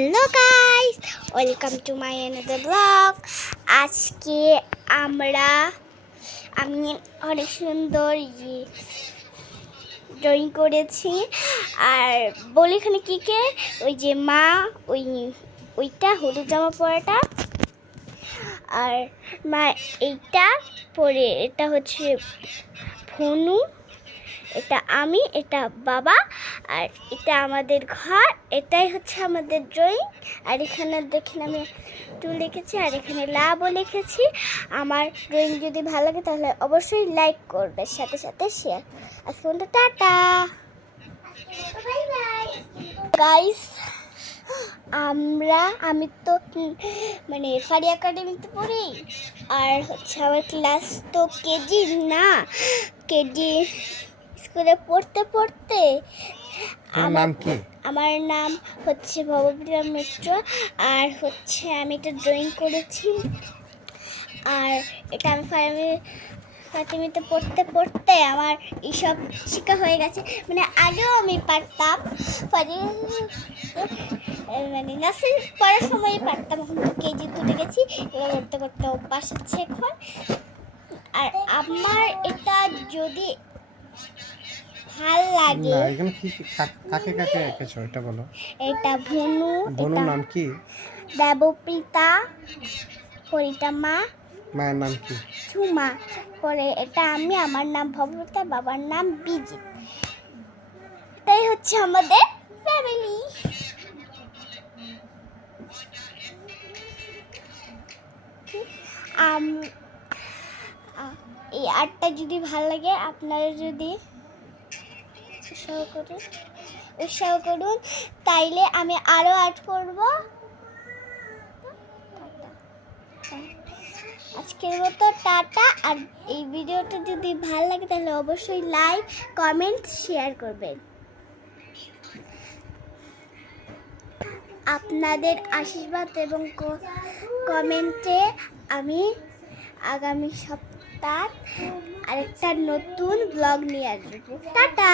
Hello guys, welcome to my another blog. আজকে আমি অনেক সুন্দর ড্রয়িং করেছি। আর বলি এখানে কী কে, ওই যে মা, ওইটা হলুদ জামা পরাটা, আর মা এইটা পরে, এটা হচ্ছে ভনু, এটা আমি, এটা বাবা, আর এটা আমাদের ঘর। এটাই হচ্ছে আমাদের ড্রয়িং। আর এখানে দেখেন আমি একটু লিখেছি, আর এখানে লাভও লিখেছি। আমার ড্রয়িং যদি ভালো লাগে তাহলে অবশ্যই লাইক করবে, সাথে সাথে শেয়ার। আজকে বন্ধু টাটা, বাই বাই গাইস। আমি তো মানে ফারি একাডেমিতে পড়ি, আর হচ্ছে আমার ক্লাস তো কেজি না, কেজি স্কুলে পড়তে পড়তে। আমার নাম হচ্ছে ভবপ্রিয়া মিত্র। আর হচ্ছে আমি একটা ড্রয়িং করেছি, আর এটা আমি ফাতিমিতে পড়তে পড়তে আমার এইসব শিক্ষা হয়ে গেছে। মানে আগেও আমি পারতাম, মানে নার্সারি পড়ার সময় পারতাম, এখন তো কেজি তুলে গেছি, এবার করতে করতে অভ্যাস আছে এখন। আর আমার এটা যদি ভাল লাগে, এখানে কি কাকে কাকে এঁকেছো এটা বলো। এটা ভনু, ভনুর নাম কি? দেবপ্রীতা, পরিটা মা, মায়ের নাম কি? ঝুমা। পরে এটা আমি, আমার নাম ভবপ্রীতা, বাবার নাম বিজিৎ। এটাই হচ্ছে আমাদের ফ্যামিলি। এই আর্টটা যদি ভালো লাগে, আপনারা যদি উৎসাহ করুন, তাইলে আমি আরো আর্ট করব। আজকের মতো টাটা। আর এই ভিডিওটা যদি ভালো লাগে তাহলে অবশ্যই লাইক, কমেন্ট, শেয়ার করবেন। আপনাদের আশীর্বাদ এবং কমেন্টে আমি আগামী সপ্তাহ আরেকটা নতুন ব্লগ নিয়ে আসবো। টাটা।